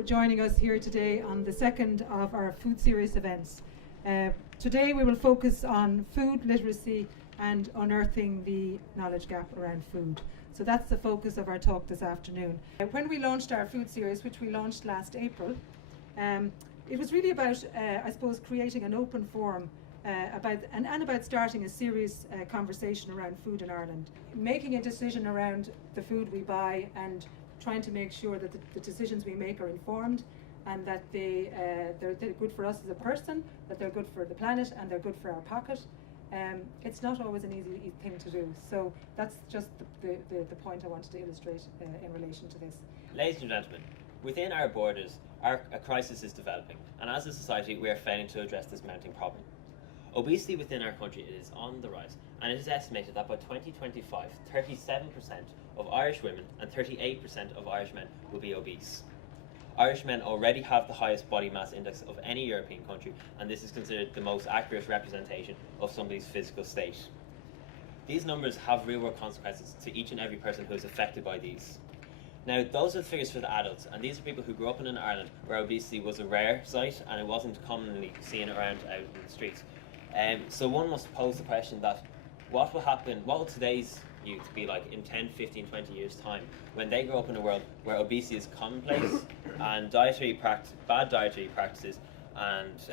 for joining us here today on the second of our food series events. Today we will focus on food literacy and unearthing the knowledge gap around food. So that's the focus of our talk this afternoon. When we launched our food series, which we launched last April, it was really about, I suppose, creating an open forum about starting a serious conversation around food in Ireland, making a decision around the food we buy and trying to make sure that the decisions we make are informed and that they're good for us as a person, that they're good for the planet and they're good for our pocket. It's not always an easy thing to do. So that's just the point I wanted to illustrate in relation to this. Ladies and gentlemen, within our borders, a crisis is developing, and as a society we are failing to address this mounting problem. Obesity within our country is on the rise, and it is estimated that by 2025, 37% of Irish women and 38% of Irish men will be obese. Irish men already have the highest body mass index of any European country, and this is considered the most accurate representation of somebody's physical state. These numbers have real-world consequences to each and every person who is affected by these. Now, those are the figures for the adults, and these are people who grew up in an Ireland where obesity was a rare sight and it wasn't commonly seen around out in the streets. So one must pose the question that what will today's youth be like in 10, 15, 20 years time when they grow up in a world where obesity is commonplace and bad dietary practices and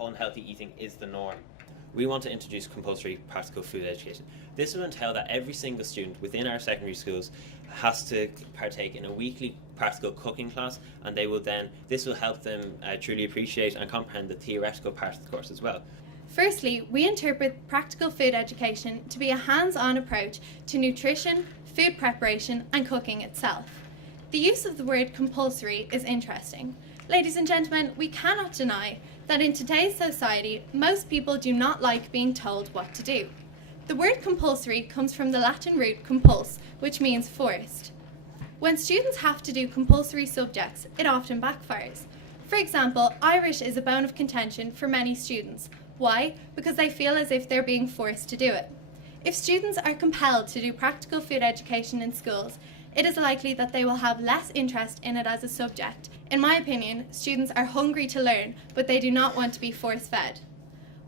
unhealthy eating is the norm. We want to introduce compulsory practical food education. This will entail that every single student within our secondary schools has to partake in a weekly practical cooking class, and this will help them truly appreciate and comprehend the theoretical part of the course as well. Firstly, we interpret practical food education to be a hands-on approach to nutrition, food preparation and cooking itself. The use of the word compulsory is interesting. Ladies and gentlemen, we cannot deny that in today's society, most people do not like being told what to do. The word compulsory comes from the Latin root compulse, which means forced. When students have to do compulsory subjects, it often backfires. For example, Irish is a bone of contention for many students. Why? Because they feel as if they're being forced to do it. If students are compelled to do practical food education in schools, it is likely that they will have less interest in it as a subject. In my opinion, students are hungry to learn, but they do not want to be force-fed.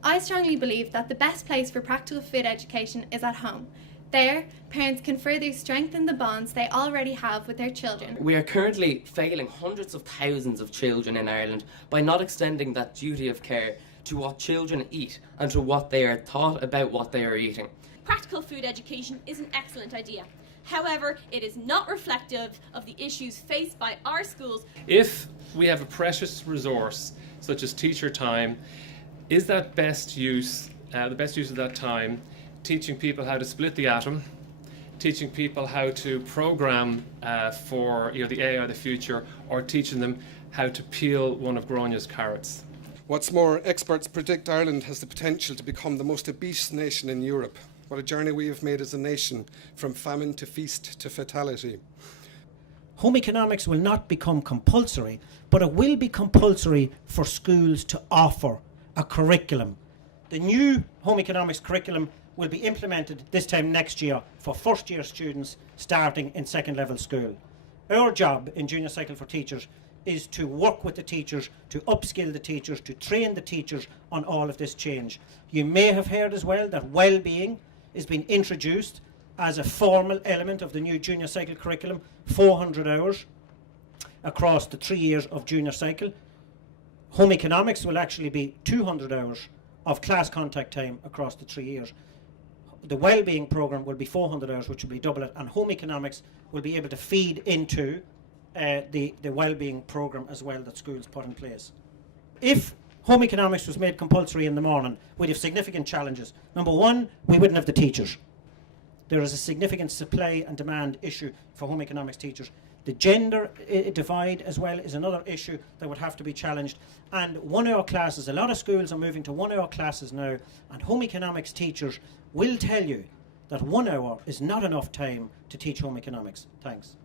I strongly believe that the best place for practical food education is at home. There, parents can further strengthen the bonds they already have with their children. We are currently failing hundreds of thousands of children in Ireland by not extending that duty of care to what children eat and to what they are taught about what they are eating. Practical food education is an excellent idea. However, it is not reflective of the issues faced by our schools. If we have a precious resource such as teacher time, is that the best use of that time teaching people how to split the atom, teaching people how to program for the AI of the future, or teaching them how to peel one of Gráinne's carrots? What's more, experts predict Ireland has the potential to become the most obese nation in Europe. What a journey we have made as a nation, from famine to feast to fatality. Home economics will not become compulsory, but it will be compulsory for schools to offer a curriculum. The new home economics curriculum will be implemented this time next year for first year students starting in second level school. Our job in Junior Cycle for Teachers is to work with the teachers, to upskill the teachers, to train the teachers on all of this change. You may have heard as well that well-being is being introduced as a formal element of the new Junior Cycle curriculum, 400 hours across the 3 years of Junior Cycle. Home economics will actually be 200 hours of class contact time across the 3 years. The well-being programme will be 400 hours, which will be double it, and home economics will be able to feed into the well-being programme as well that schools put in place. If home economics was made compulsory in the morning, we'd have significant challenges. Number one, we wouldn't have the teachers. There is a significant supply and demand issue for home economics teachers. The gender divide as well is another issue that would have to be challenged. And 1 hour classes, a lot of schools are moving to 1 hour classes now, and home economics teachers will tell you that 1 hour is not enough time to teach home economics. Thanks.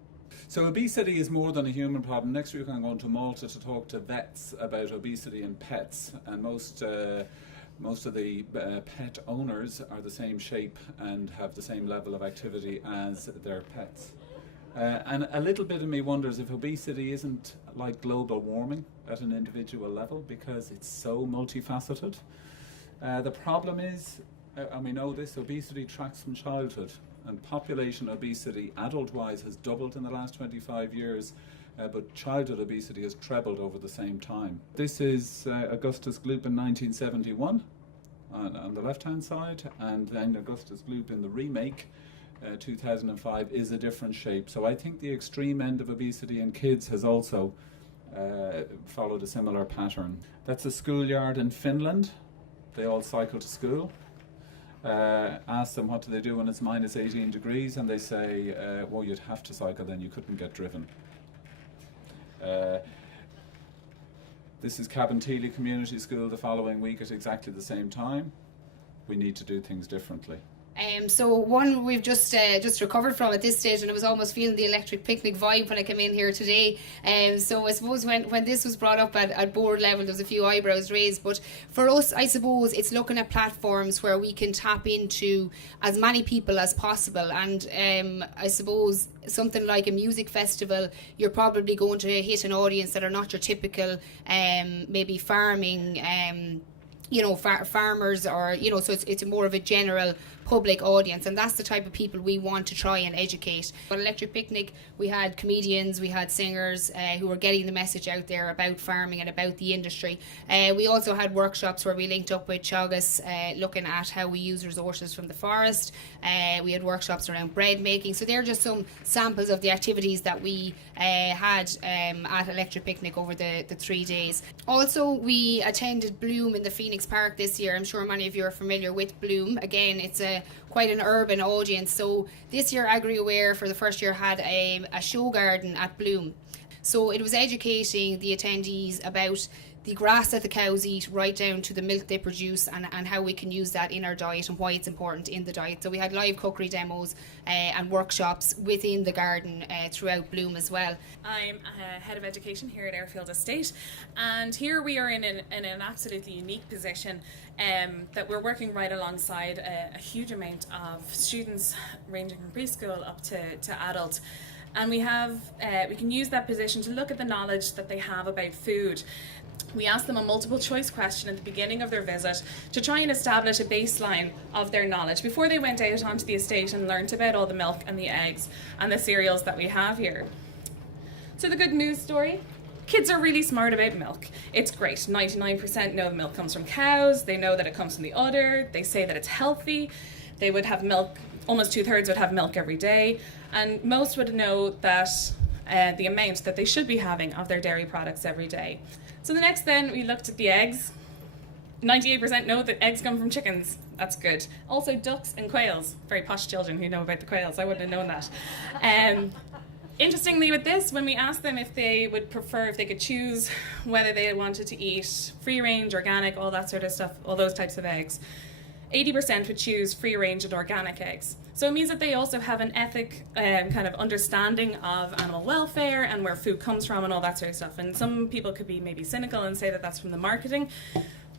So obesity is more than a human problem. Next week I'm going to Malta to talk to vets about obesity in pets, and most of the pet owners are the same shape and have the same level of activity as their pets. And a little bit of me wonders if obesity isn't like global warming at an individual level, because it's so multifaceted. The problem is, and we know this, obesity tracks from childhood, and population obesity adult-wise has doubled in the last 25 years, but childhood obesity has trebled over the same time. This is Augustus Gloop in 1971 on the left-hand side, and then Augustus Gloop in the remake 2005 is a different shape. So I think the extreme end of obesity in kids has also followed a similar pattern. That's a schoolyard in Finland. They all cycle to school. Ask them what do they do when it's minus 18 degrees, and they say, well, you'd have to cycle, then you couldn't get driven. This is Cabinteely Community School the following week at exactly the same time. We need to do things differently. So one we've just recovered from at this stage, and I was almost feeling the electric picnic vibe when I came in here today. So I suppose when this was brought up at board level, there was a few eyebrows raised. But for us, I suppose it's looking at platforms where we can tap into as many people as possible. And I suppose something like a music festival, you're probably going to hit an audience that are not your typical maybe farming farmers, or so it's more of a general public audience, and that's the type of people we want to try and educate. At Electric Picnic, we had comedians, we had singers who were getting the message out there about farming and about the industry. We also had workshops where we linked up with Teagasc, looking at how we use resources from the forest. We had workshops around bread making. So they're just some samples of the activities that we had at Electric Picnic over the 3 days. Also, we attended Bloom in the Phoenix Park this year. I'm sure many of you are familiar with Bloom. Again, it's quite an urban audience. So this year, AgriAware for the first year had a show garden at Bloom. So it was educating the attendees about the grass that the cows eat, right down to the milk they produce, and how we can use that in our diet and why it's important in the diet. So we had live cookery demos and workshops within the garden throughout Bloom as well. I'm head of education here at Airfield Estate, and here we are in an absolutely unique position that we're working right alongside a huge amount of students ranging from preschool up to adult. And we can use that position to look at the knowledge that they have about food. We asked them a multiple choice question at the beginning of their visit to try and establish a baseline of their knowledge before they went out onto the estate and learnt about all the milk and the eggs and the cereals that we have here. So the good news story, kids are really smart about milk. It's great. 99% know the milk comes from cows. They know that it comes from the udder. They say that it's healthy. They would have milk, almost 2/3 would have milk every day. And most would know that the amount that they should be having of their dairy products every day. So the next then, we looked at the eggs. 98% know that eggs come from chickens. That's good. Also ducks and quails. Very posh children who know about the quails. I wouldn't have known that. Interestingly with this, when we asked them if they would prefer, if they could choose whether they wanted to eat free range, organic, all that sort of stuff, all those types of eggs, 80% would choose free range and organic eggs. So it means that they also have an ethic kind of understanding of animal welfare and where food comes from and all that sort of stuff. And some people could be maybe cynical and say that that's from the marketing.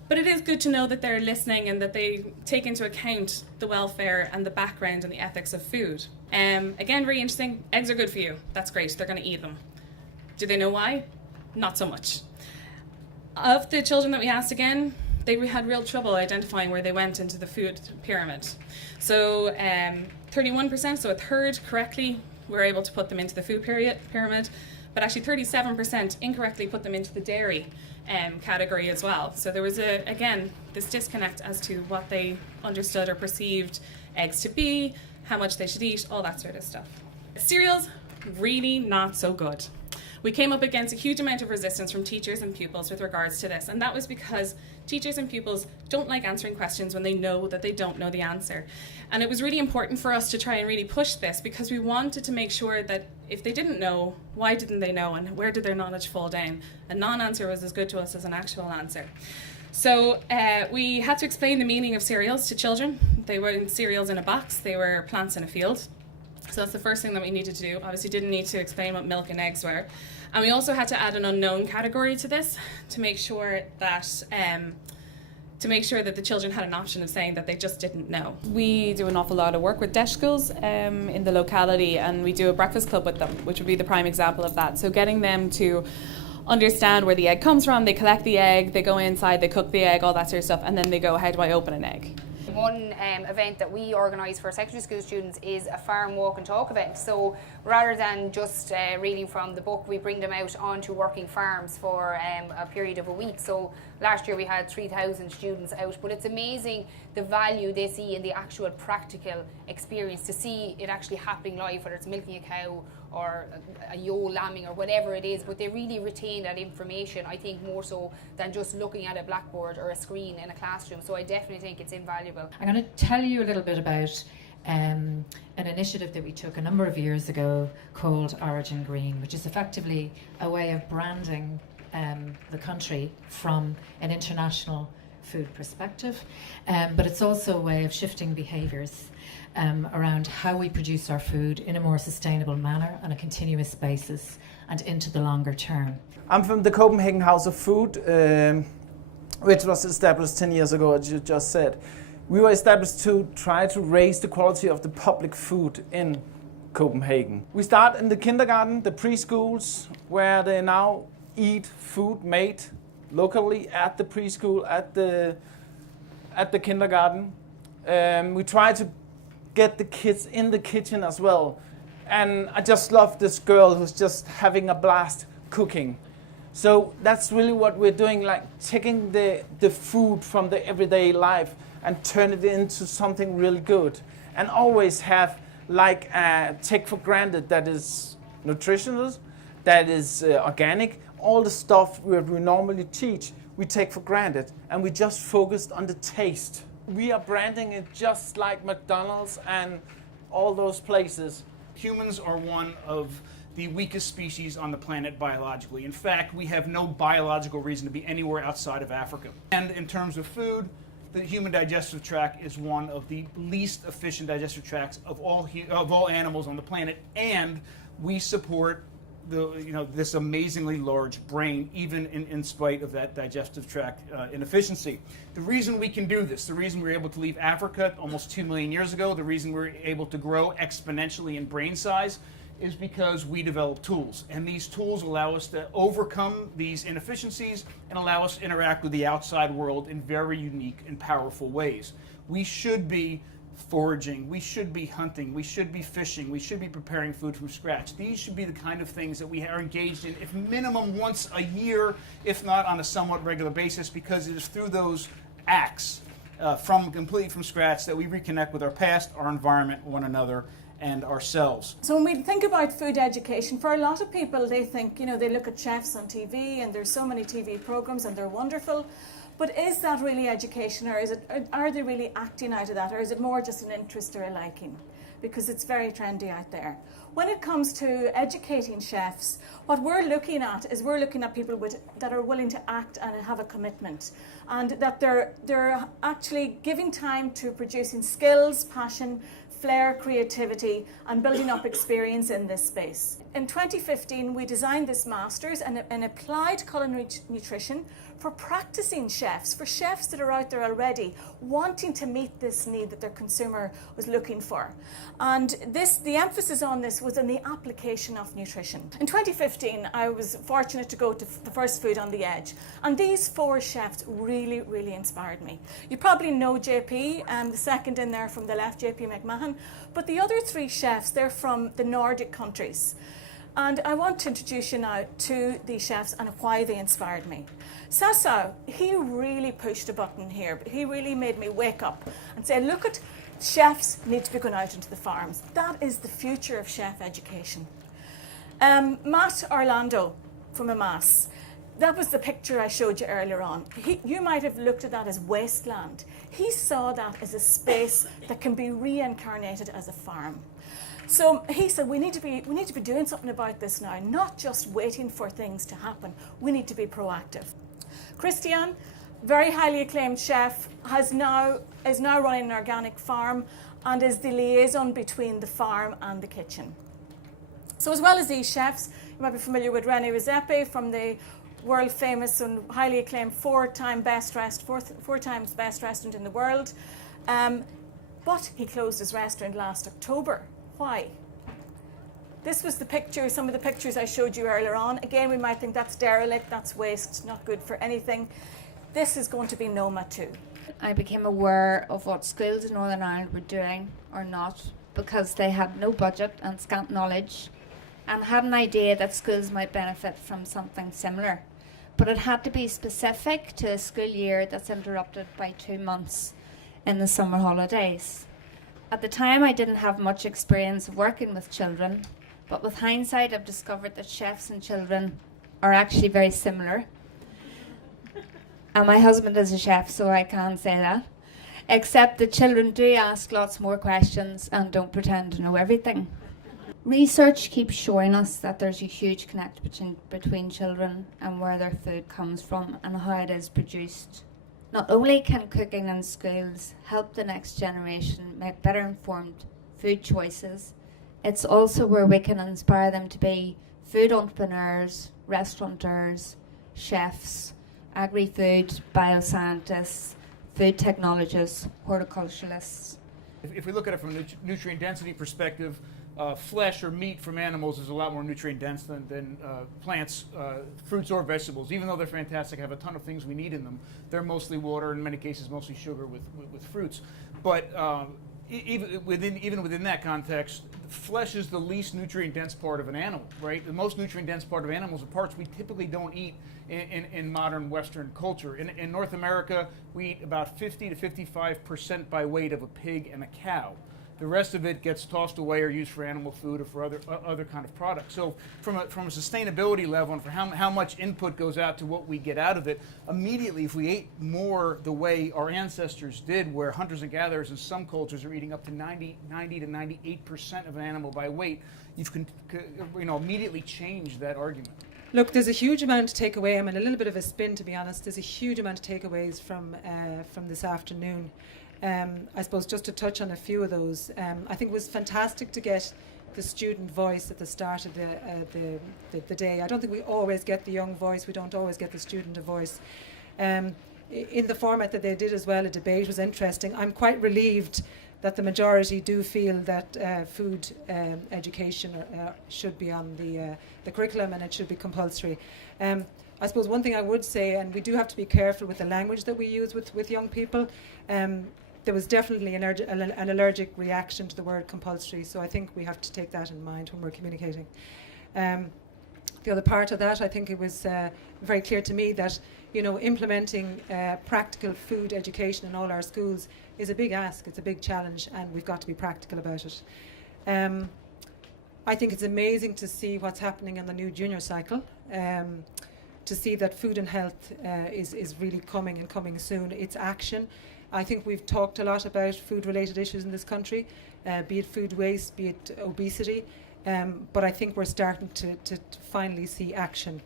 But it is good to know that they're listening and that they take into account the welfare and the background and the ethics of food. Again, very interesting. Eggs are good for you. That's great. They're going to eat them. Do they know why? Not so much. Of the children that we asked again, they had real trouble identifying where they went into the food pyramid. So 31%, so a third correctly, were able to put them into the food pyramid, but actually 37% incorrectly put them into the dairy category as well. So there was, again, this disconnect as to what they understood or perceived eggs to be, how much they should eat, all that sort of stuff. Cereals, really not so good. We came up against a huge amount of resistance from teachers and pupils with regards to this, and that was because teachers and pupils don't like answering questions when they know that they don't know the answer. And it was really important for us to try and really push this, because we wanted to make sure that if they didn't know, why didn't they know, and where did their knowledge fall down? A non-answer was as good to us as an actual answer. So we had to explain the meaning of cereals to children. They weren't cereals in a box, they were plants in a field. So that's the first thing that we needed to do. Obviously didn't need to explain what milk and eggs were. And we also had to add an unknown category to this to make sure that to make sure that the children had an option of saying that they just didn't know. We do an awful lot of work with DESH schools in the locality, and we do a breakfast club with them, which would be the prime example of that. So getting them to understand where the egg comes from, they collect the egg, they go inside, they cook the egg, all that sort of stuff, and then they go, how do I open an egg? One event that we organise for secondary school students is a farm walk and talk event. So rather than just reading from the book, we bring them out onto working farms for a period of a week. So last year we had 3,000 students out, but it's amazing the value they see in the actual practical experience, to see it actually happening live, whether it's milking a cow or a ewe lambing or whatever it is, but they really retain that information, I think, more so than just looking at a blackboard or a screen in a classroom. So I definitely think it's invaluable. I'm going to tell you a little bit about an initiative that we took a number of years ago called Origin Green, which is effectively a way of branding the country from an international food perspective, but it's also a way of shifting behaviours around how we produce our food in a more sustainable manner on a continuous basis and into the longer term. I'm from the Copenhagen House of Food, which was established 10 years ago, as you just said. We were established to try to raise the quality of the public food in Copenhagen. We start in the kindergarten, the preschools, where they now eat food made locally at the preschool, at the kindergarten. We try to get the kids in the kitchen as well. And I just love this girl who's just having a blast cooking. So that's really what we're doing, like taking the food from the everyday life and turn it into something really good. And always have like take for granted that is nutritional, that is organic. All the stuff we normally teach, we take for granted, and we just focused on the taste. We are branding it just like McDonald's and all those places. Humans are one of the weakest species on the planet biologically. In fact, we have no biological reason to be anywhere outside of Africa. And in terms of food, the human digestive tract is one of the least efficient digestive tracts of all animals on the planet, and we support this amazingly large brain, even in spite of that digestive tract inefficiency. The reason we can do this, the reason we were able to leave Africa almost 2 million years ago, the reason we're able to grow exponentially in brain size, is because we develop tools. And these tools allow us to overcome these inefficiencies and allow us to interact with the outside world in very unique and powerful ways. We should be foraging, we should be hunting, we should be fishing, we should be preparing food from scratch. These should be the kind of things that we are engaged in, if minimum once a year, if not on a somewhat regular basis, because it is through those acts completely from scratch that we reconnect with our past, our environment, one another, and ourselves. So when we think about food education, for a lot of people, they think, they look at chefs on TV and there's so many TV programs and they're wonderful. But is that really education, or are they really acting out of that, or is it more just an interest or a liking? Because it's very trendy out there. When it comes to educating chefs, what we're looking at is people that are willing to act and have a commitment, and that they're actually giving time to producing skills, passion, flair, creativity, and building up experience in this space. In 2015, we designed this Masters in Applied Culinary Nutrition for practicing chefs, for chefs that are out there already wanting to meet this need that their consumer was looking for. And the emphasis on this was in the application of nutrition. In 2015, I was fortunate to go to the first Food on the Edge, and these 4 chefs really, really inspired me. You probably know JP, the second in there from the left, JP McMahon, but the other 3 chefs, they're from the Nordic countries. And I want to introduce you now to these chefs and why they inspired me. Sasa, he really pushed a button here. He really made me wake up and say, look, chefs need to be going out into the farms. That is the future of chef education. Matt Orlando from Amas, that was the picture I showed you earlier on. You might have looked at that as wasteland. He saw that as a space that can be reincarnated as a farm. So he said, we need to be doing something about this now, not just waiting for things to happen. We need to be proactive. Christian, very highly acclaimed chef, is now running an organic farm and is the liaison between the farm and the kitchen. So as well as these chefs, you might be familiar with René Rezepi from the world famous and highly acclaimed four times best restaurant in the world. But he closed his restaurant last October. Why? This was the picture, some of the pictures I showed you earlier on. Again, we might think that's derelict, that's waste, not good for anything. This is going to be Noma too. I became aware of what schools in Northern Ireland were doing or not because they had no budget and scant knowledge, and had an idea that schools might benefit from something similar. But it had to be specific to a school year that's interrupted by 2 months in the summer holidays. At the time, I didn't have much experience of working with children, but with hindsight, I've discovered that chefs and children are actually very similar. And my husband is a chef, so I can say that. Except that children do ask lots more questions and don't pretend to know everything. Research keeps showing us that there's a huge connection between children and where their food comes from and how it is produced. Not only can cooking in schools help the next generation make better informed food choices, it's also where we can inspire them to be food entrepreneurs, restaurateurs, chefs, agri-food, bioscientists, food technologists, horticulturalists. If we look at it from a nutrient density perspective, flesh or meat from animals is a lot more nutrient dense than plants, fruits or vegetables. Even though they're fantastic, have a ton of things we need in them, they're mostly water, in many cases mostly sugar with fruits. But even within that context, flesh is the least nutrient dense part of an animal, right? The most nutrient dense part of animals are parts we typically don't eat in modern Western culture. In North America, we eat about 50 to 55% by weight of a pig and a cow. The rest of it gets tossed away or used for animal food or for other kind of products. So from a sustainability level and for how much input goes out to what we get out of it, immediately if we ate more the way our ancestors did, where hunters and gatherers in some cultures are eating up to 90 to 98% of an animal by weight, you can immediately change that argument. Look, there's a huge amount to take away. I'm in a little bit of a spin, to be honest. There's a huge amount of takeaways from this afternoon. I suppose just to touch on a few of those, I think it was fantastic to get the student voice at the start of the day. I don't think we always get the young voice, we don't always get the student voice. In the format that they did as well, a debate was interesting. I'm quite relieved that the majority do feel that food education should be on the curriculum and it should be compulsory. I suppose one thing I would say, and we do have to be careful with the language that we use with young people, there was definitely an allergic reaction to the word compulsory, so I think we have to take that in mind when we're communicating. The other part of that, I think it was very clear to me that implementing practical food education in all our schools is a big ask, it's a big challenge, and we've got to be practical about it. I think it's amazing to see what's happening in the new junior cycle, to see that food and health is really coming soon. It's action. I think we've talked a lot about food-related issues in this country, be it food waste, be it obesity, but I think we're starting to finally see action.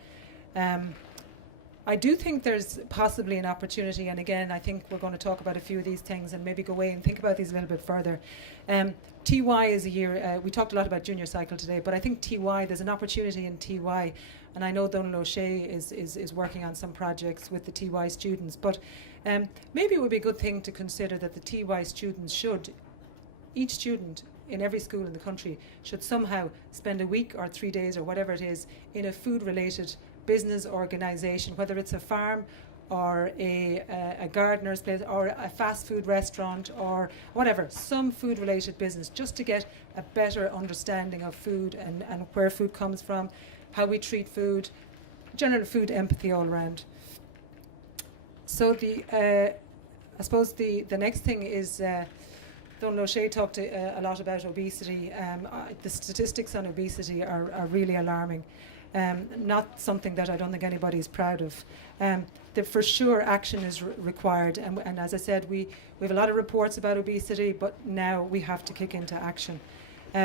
I do think there's possibly an opportunity, and again, I think we're going to talk about a few of these things and maybe go away and think about these a little bit further. TY is a year, we talked a lot about junior cycle today, but I think TY, there's an opportunity in TY, and I know Donal O'Shea is working on some projects with the TY students, but maybe it would be a good thing to consider that the TY students each student in every school in the country should somehow spend a week or 3 days or whatever it is in a food-related business organisation, whether it's a farm or a gardener's place or a fast food restaurant or whatever, some food related business, just to get a better understanding of food and where food comes from, how we treat food, general food empathy all around. So I suppose the next thing is Donal O'Shea talked a lot about obesity. The statistics on obesity are really alarming. Not something that I don't think anybody is proud of. For sure action is required, and as I said, we have a lot of reports about obesity, but now we have to kick into action.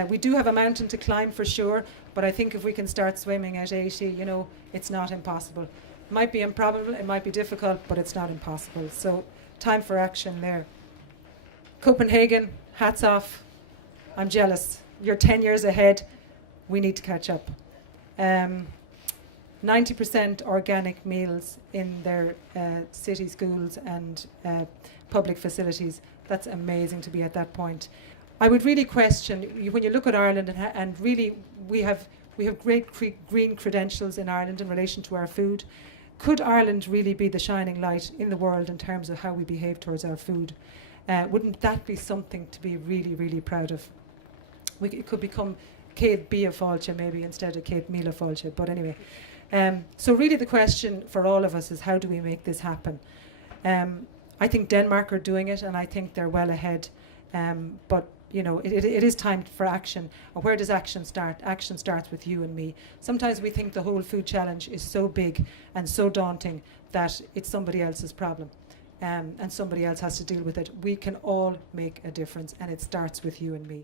We do have a mountain to climb for sure, but I think if we can start swimming at 80, it's not impossible. It might be improbable, it might be difficult, but it's not impossible. So time for action there. Copenhagen, hats off. I'm jealous. You're 10 years ahead. We need to catch up. 90% organic meals in their city schools and public facilities. That's amazing to be at that point. I would really question, when you look at Ireland and really we have great green credentials in Ireland in relation to our food. Could Ireland really be the shining light in the world in terms of how we behave towards our food? Wouldn't that be something to be really, really proud of? It could become Céad Bia Fáilte maybe instead of Céad Míle Fáilte, but anyway. So really the question for all of us is, how do we make this happen? I think Denmark are doing it, and I think they're well ahead. But you know, it is time for action. And where does action start? Action starts with you and me. Sometimes we think the whole food challenge is so big and so daunting that it's somebody else's problem, and somebody else has to deal with it. We can all make a difference, and it starts with you and me.